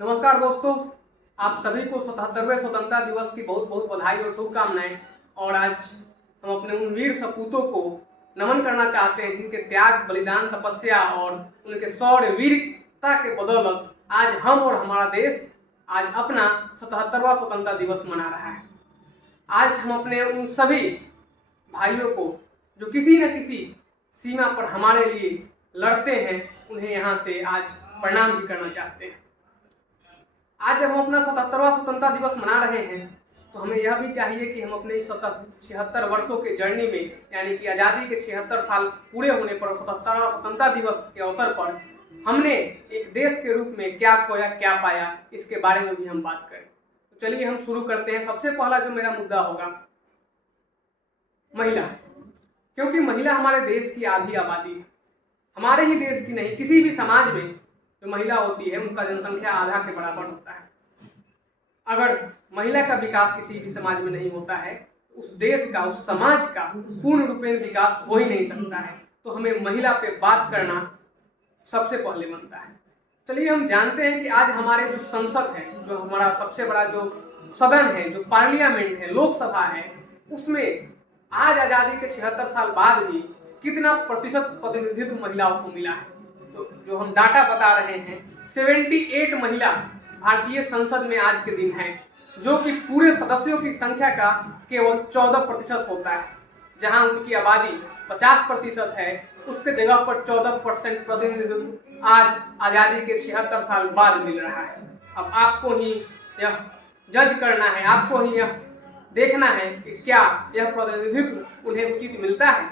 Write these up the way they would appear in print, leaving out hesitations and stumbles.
नमस्कार दोस्तों, आप सभी को 77वें स्वतंत्रता दिवस की बहुत बहुत बधाई और शुभकामनाएं। और आज हम अपने उन वीर सपूतों को नमन करना चाहते हैं जिनके त्याग, बलिदान, तपस्या और उनके शौर्य वीरता के बदौलत आज हम और हमारा देश आज अपना 77वां स्वतंत्रता दिवस मना रहा है। आज हम अपने उन सभी भाइयों को जो किसी न किसी सीमा पर हमारे लिए लड़ते हैं, उन्हें यहाँ से आज प्रणाम भी करना चाहते हैं। आज जब हम अपना 77वां स्वतंत्रता दिवस मना रहे हैं तो हमें यह भी चाहिए कि हम अपने इस 76 वर्षों के जर्नी में, यानी कि आज़ादी के 76 साल पूरे होने पर 77वां स्वतंत्रता दिवस के अवसर पर हमने एक देश के रूप में क्या खोया, क्या पाया, इसके बारे में भी हम बात करें। तो चलिए हम शुरू करते हैं। सबसे पहला जो मेरा मुद्दा होगा, महिला। क्योंकि महिला हमारे देश की आधी आबादी है। हमारे ही देश की नहीं, किसी भी समाज में जो महिला होती है उनका जनसंख्या आधा के बराबर होता है। अगर महिला का विकास किसी भी समाज में नहीं होता है तो उस देश का, उस समाज का पूर्ण रूपेण विकास हो ही नहीं सकता है। तो हमें महिला पे बात करना सबसे पहले बनता है। चलिए हम जानते हैं कि आज हमारे जो संसद है, जो हमारा सबसे बड़ा जो सदन है, जो पार्लियामेंट है, लोकसभा है, उसमें आज आज़ादी के 76 साल बाद भी कितना प्रतिशत प्रतिनिधित्व महिलाओं को मिला है। तो जो हम डाटा बता रहे हैं, 78 महिला भारतीय संसद में आज के दिन है, जो कि पूरे सदस्यों की संख्या का केवल 14% होता है। जहां उनकी आबादी 50% है, उसके जगह पर 14% प्रतिनिधित्व आज आज़ादी के 76 साल बाद मिल रहा है। अब आपको ही यह जज करना है, आपको ही यह देखना है कि क्या यह प्रतिनिधित्व उन्हें उचित मिलता है।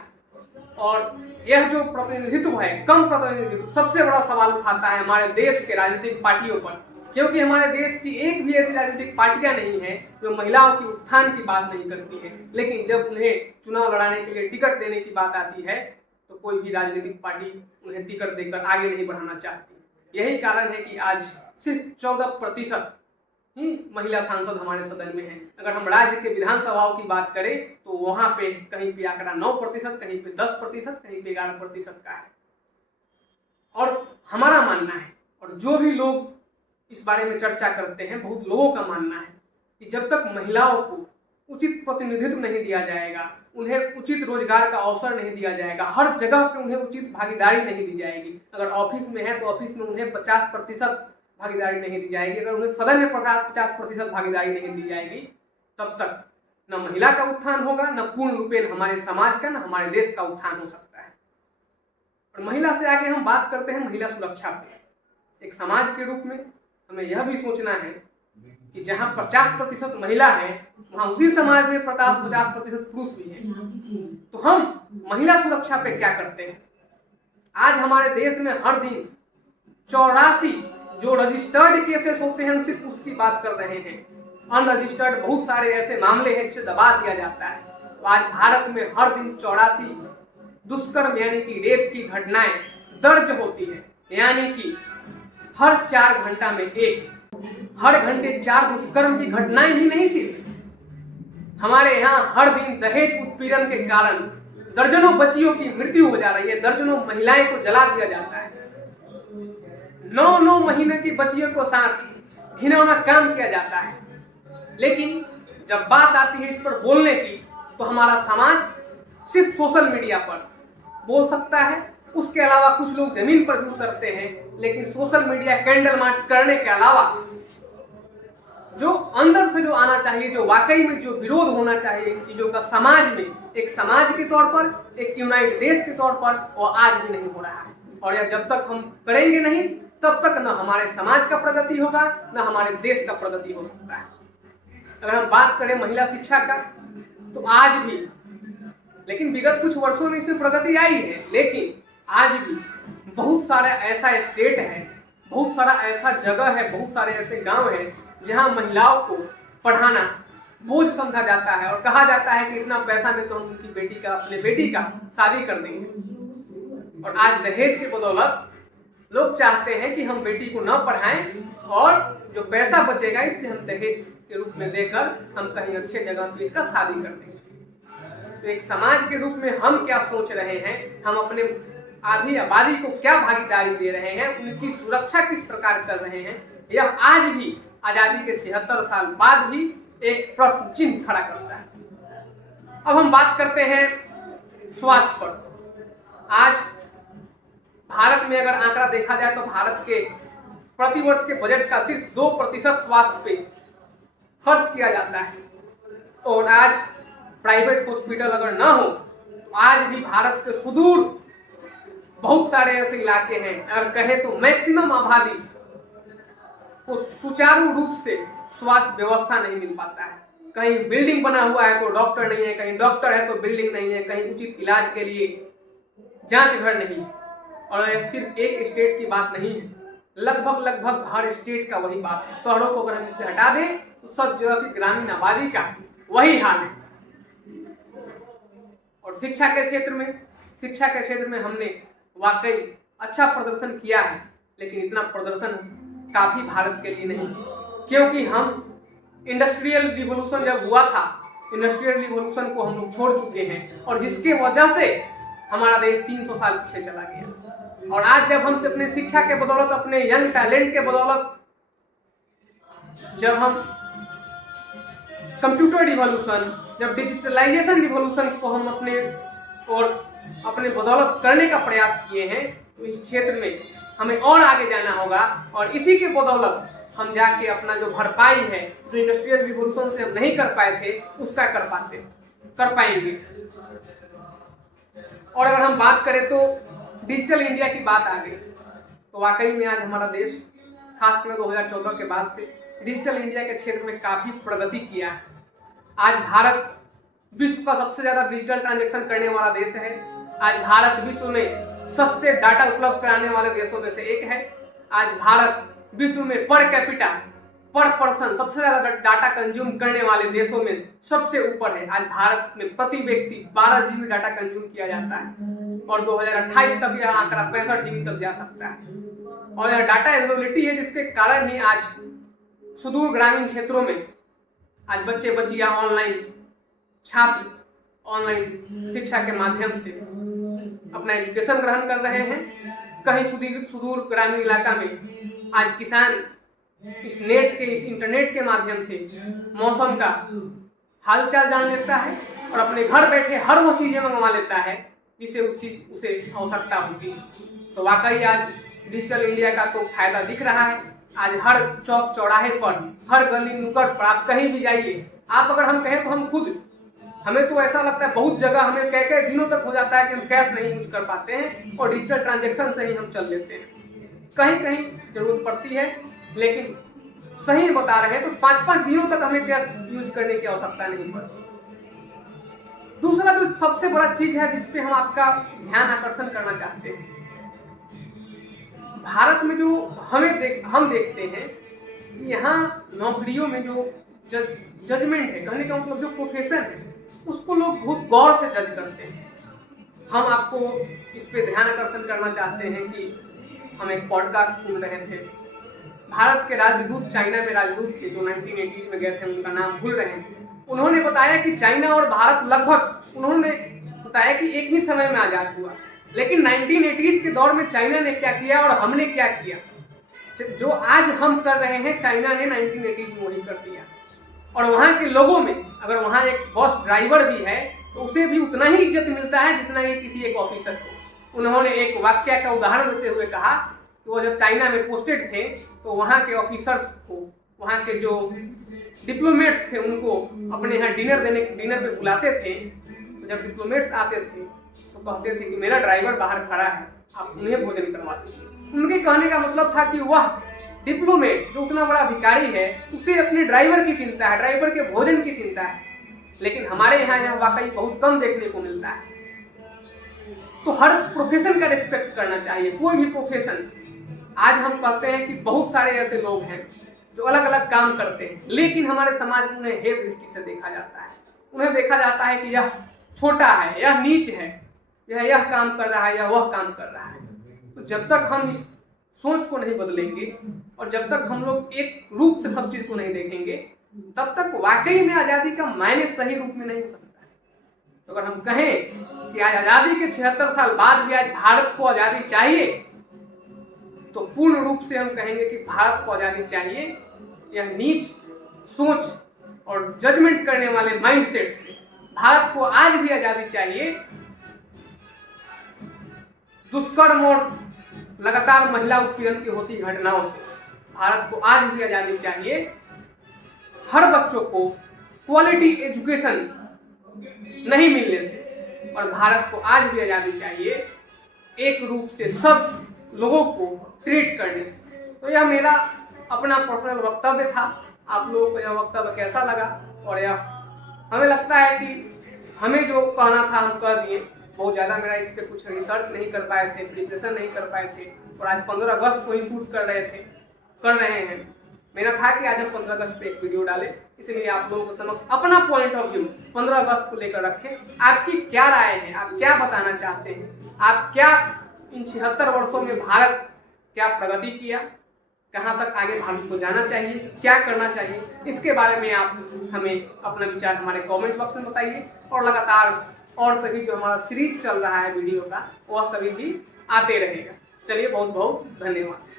और यह जो प्रतिनिधित्व है, कम प्रतिनिधित्व, सबसे बड़ा सवाल उठाता है हमारे देश के राजनीतिक पार्टियों पर। क्योंकि हमारे देश की एक भी ऐसी राजनीतिक पार्टियां नहीं है जो महिलाओं की उत्थान की बात नहीं करती है, लेकिन जब उन्हें चुनाव लड़ाने के लिए टिकट देने की बात आती है तो कोई भी राजनीतिक पार्टी उन्हें टिकट देकर आगे नहीं बढ़ाना चाहती। यही कारण है कि आज सिर्फ 14% ही महिला सांसद हमारे सदन में है। अगर हम राज्य के विधानसभाओं की बात करें तो वहां पे कहीं पे आंकड़ा 9%, कहीं पे 10%, कहीं पे 11% का है। और हमारा मानना है, और जो भी लोग इस बारे में चर्चा करते हैं, बहुत लोगों का मानना है कि जब तक महिलाओं को उचित प्रतिनिधित्व नहीं दिया जाएगा, उन्हें उचित रोजगार का अवसर नहीं दिया जाएगा, हर जगह पे उन्हें उचित भागीदारी नहीं दी जाएगी। अगर ऑफिस में है तो ऑफिस में उन्हें 50% भागीदारी नहीं दी जाएगी, अगर उन्हें सदन में 50% भागीदारी नहीं दी जाएगी, तब तक न महिला का उत्थान होगा, न पूर्ण रूपेण हमारे समाज का, न हमारे देश का उत्थान हो सकता है। और महिला से आगे हम बात करते हैं महिला सुरक्षा पे। एक समाज के रूप में हमें यह भी सोचना है कि जहां 50% महिला है, वहां उसी समाज में 50% पुरुष भी है। तो हम महिला सुरक्षा पे क्या करते हैं? आज हमारे देश में हर दिन 84 जो रजिस्टर्ड केसेस होते हैं, हम सिर्फ उसकी बात कर रहे हैं। अनरजिस्टर्ड बहुत सारे ऐसे मामले हैं जिसे दबा दिया जाता है। तो आज भारत में हर दिन 84 दुष्कर्म यानी कि रेप की घटनाएं दर्ज होती है। यानी कि हर 4 घंटा में एक, हर घंटे 4 दुष्कर्म की घटनाएं ही नहीं, सिर्फ हमारे यहाँ हर दिन दहेज उत्पीड़न के कारण दर्जनों बच्चियों की मृत्यु हो जा रही है, दर्जनों महिलाएं को जला दिया जाता है। 9 महीने की बच्चियों को साथ घिनौना काम किया जाता है। लेकिन जब बात आती है इस पर बोलने की, तो हमारा समाज सिर्फ सोशल मीडिया पर बोल सकता है। उसके अलावा कुछ लोग जमीन पर भी उतरते हैं, लेकिन सोशल मीडिया कैंडल मार्च करने के अलावा जो अंदर से जो आना चाहिए, जो वाकई में जो विरोध होना चाहिए इन चीजों का समाज में, एक समाज के तौर पर, एक यूनाइटेड देश के तौर पर, वो आज भी नहीं हो रहा है। और यह जब तक हम करेंगे नहीं, तब तक न हमारे समाज का प्रगति होगा, न हमारे देश का प्रगति हो सकता है। अगर हम बात करें महिला शिक्षा का, तो आज भी, लेकिन विगत कुछ वर्षों में इसमें प्रगति आई है, लेकिन आज भी बहुत सारा ऐसा स्टेट है, बहुत सारा ऐसा जगह है, बहुत सारे ऐसे गांव हैं जहां महिलाओं को पढ़ाना बोझ समझा जाता है और कहा जाता है कि इतना पैसा में तो हम उनकी बेटी का, अपने बेटी का शादी कर देंगे। और आज दहेज के बदौलत लोग चाहते हैं कि हम बेटी को न पढ़ाएं और जो पैसा बचेगा इससे हम दहेज के रूप में देकर हम कहीं अच्छे जगह पे इसका शादी कर देंगे। तो एक समाज के रूप में हम क्या सोच रहे हैं, हम अपने आधी आबादी को क्या भागीदारी दे रहे हैं, उनकी सुरक्षा किस प्रकार कर रहे हैं, यह आज भी आजादी के 76 साल बाद भी एक प्रश्न चिन्ह खड़ा करता है। अब हम बात करते हैं स्वास्थ्य पर। आज भारत में अगर आंकड़ा देखा जाए तो भारत के प्रतिवर्ष के बजट का सिर्फ 2% स्वास्थ्य पे खर्च किया जाता है। और आज प्राइवेट हॉस्पिटल अगर ना हो तो आज भी भारत के सुदूर बहुत सारे ऐसे इलाके हैं, अगर कहें तो मैक्सिमम आबादी को सुचारू रूप से स्वास्थ्य व्यवस्था नहीं मिल पाता है। कहीं बिल्डिंग बना हुआ है तो डॉक्टर नहीं है, कहीं डॉक्टर है तो बिल्डिंग नहीं है, कहीं उचित इलाज के लिए जांच घर नहीं है। और यह सिर्फ एक स्टेट की बात नहीं है, लगभग हर स्टेट का वही बात है। शहरों को अगर हम इससे हटा दें तो सब जगह की ग्रामीण आबादी का वही हाल है। और शिक्षा के क्षेत्र में हमने वाकई अच्छा प्रदर्शन किया है, लेकिन इतना प्रदर्शन काफी भारत के लिए नहीं, क्योंकि हम इंडस्ट्रियल रिवॉल्यूशन जब हुआ था, इंडस्ट्रियल रिवॉल्यूशन को हम लोग छोड़ चुके हैं और जिसके वजह से हमारा देश 300 साल पीछे चला गया। और आज जब हम अपने शिक्षा के बदौलत, अपने यंग टैलेंट के बदौलत, जब हम कंप्यूटर रिवॉल्यूशन, जब डिजिटलाइजेशन रिवॉल्यूशन को हम अपने बदौलत करने का प्रयास किए हैं, तो इस क्षेत्र में हमें और आगे जाना होगा। और इसी के बदौलत हम जाके अपना जो भरपाई है, जो इंडस्ट्रियल रिवॉल्यूशन से हम नहीं कर पाए थे, उसका कर पाएंगे। और अगर हम बात करें तो डिजिटल इंडिया की बात आ गई, तो वाकई में आज हमारा देश खासकर 2014 के बाद से डिजिटल इंडिया के क्षेत्र में काफी प्रगति किया है। आज भारत विश्व का सबसे ज्यादा डिजिटल ट्रांजैक्शन करने वाला देश है। आज भारत विश्व में सस्ते डाटा उपलब्ध कराने वाले देशों में से एक है। आज भारत विश्व में पर कैपिटा, पर पर्सन सबसे ज्यादा डाटा कंज्यूम करने वाले देशों में सबसे ऊपर है। आज भारत में प्रति व्यक्ति 12 GB डाटा कंज्यूम किया जाता है और 2028 तक यह आंकड़ा 65 GB तक जा सकता है। और यह डाटा अवेलेबिलिटी है, जिसके कारण ही आज सुदूर ग्रामीण क्षेत्रों में आज बच्चे बच्चियां ऑनलाइन, छात्र ऑनलाइन शिक्षा के माध्यम से अपना एजुकेशन ग्रहण कर रहे हैं। कहीं सुदूर ग्रामीण इलाका में आज किसान इस इंटरनेट के माध्यम से मौसम का हालचाल जान लेता है और अपने घर बैठे हर वो चीजें मंगवा लेता है जिसे उसे आवश्यकता होती है। तो वाकई आज डिजिटल इंडिया का तो फायदा दिख रहा है। आज हर चौक चौराहे पर, हर गली नुक्कड़ पर आप कहीं भी जाइए, आप अगर हम कहें तो हम खुद, हमें तो ऐसा लगता है बहुत जगह हमें कई दिनों तक हो जाता है कि हम कैश नहीं यूज कर पाते हैं और डिजिटल ट्रांजैक्शन से ही हम चल लेते हैं। कहीं कहीं जरूरत पड़ती है, लेकिन सही बता रहे हैं तो 5-5 दिनों तक हमें कैश यूज करने की आवश्यकता नहीं पड़ती। दूसरा जो सबसे बड़ा चीज है जिस पे हम आपका ध्यान आकर्षण करना चाहते हैं, भारत में जो हम देखते हैं कि यहाँ नौकरियों में जो जजमेंट है, कहने का मतलब जो प्रोफेशन है, उसको लोग बहुत गौर से जज करते हैं। हम आपको इस पे ध्यान आकर्षण करना चाहते हैं कि हम एक पॉडकास्ट सुन रहे थे, भारत के राजदूत, चाइना में राजदूत थे जो 1980 में गए थे, उनका नाम भूल रहे हैं। उन्होंने बताया कि चाइना और भारत लगभग, उन्होंने बताया कि एक ही समय में आजाद हुआ, लेकिन 1980 के दौर में चाइना ने क्या किया और हमने क्या किया, जो आज हम कर रहे हैं चाइना ने 1980 में वही कर दिया। और वहाँ के लोगों में अगर वहाँ एक बस ड्राइवर भी है तो उसे भी उतना ही इज्जत मिलता है जितना ही किसी एक ऑफिसर को। उन्होंने एक वाक्य का उदाहरण देते हुए कहा कि वो जब चाइना में पोस्टेड थे तो वहाँ के ऑफिसर्स को, वहाँ के जो डिप्लोमेट्स थे उनको अपने यहाँ डिनर पे बुलाते थे। तो जब डिप्लोमेट्स आते थे तो कहते थे कि मेरा ड्राइवर बाहर खड़ा है, आप उन्हें भोजन करवा दीजिए। उनके कहने का मतलब था कि वह डिप्लोमेट्स जो उतना बड़ा अधिकारी है उसे अपने ड्राइवर की चिंता है, ड्राइवर के भोजन की चिंता है। लेकिन हमारे यहाँ यह वाकई बहुत कम देखने को मिलता है। तो हर प्रोफेशन का रिस्पेक्ट करना चाहिए, कोई भी प्रोफेशन। आज हम कहते हैं कि बहुत सारे ऐसे लोग हैं जो अलग अलग काम करते हैं, लेकिन हमारे समाज में उन्हें हेय दृष्टि से देखा जाता है। उन्हें देखा जाता है कि यह छोटा है, यह नीच है, यह काम कर रहा है या वह काम कर रहा है। तो जब तक हम इस सोच को नहीं बदलेंगे और जब तक हम लोग एक रूप से सब चीज को नहीं देखेंगे, तब तक वाकई में आजादी का मायने सही रूप में नहीं हो सकता है। तो अगर हम कहें कि आज आजादी के 76 साल बाद भी आज भारत को आजादी चाहिए, तो पूर्ण रूप से हम कहेंगे कि भारत को आज़ादी चाहिए। यह नीच सोच और जजमेंट करने वाले माइंडसेट से भारत को आज भी आज़ादी चाहिए। दुष्कर्म और लगातार महिला उत्पीड़न की होती घटनाओं से भारत को आज भी आज़ादी चाहिए। हर बच्चों को क्वालिटी एजुकेशन नहीं मिलने से और भारत को आज भी आज़ादी चाहिए एक रूप से सब लोगों को ट्रीट करने से। तो यह मेरा अपना पर्सनल वक्तव्य था। आप लोगों को यह वक्तव्य कैसा लगा? और यह हमें लगता है कि हमें जो कहना था हम कह दिए। बहुत ज़्यादा मेरा इस पर कुछ रिसर्च नहीं कर पाए थे, प्रिपरेशन नहीं कर पाए थे और आज 15 अगस्त को ही शूट कर रहे हैं। मेरा था कि आज हम 15 अगस्त पे एक वीडियो डालें, इसलिए आप लोगों के समक्ष अपना पॉइंट ऑफ व्यू 15 अगस्त को लेकर रखें। आपकी क्या राय है? आप क्या बताना चाहते हैं? आप क्या इन 76 वर्षों में भारत क्या प्रगति किया? कहाँ तक आगे भारत को जाना चाहिए? क्या करना चाहिए? इसके बारे में आप हमें अपना विचार हमारे कमेंट बॉक्स में बताइए। और लगातार और सभी जो हमारा सीरीज चल रहा है वीडियो का, वह सभी भी आते रहेगा। चलिए, बहुत बहुत धन्यवाद।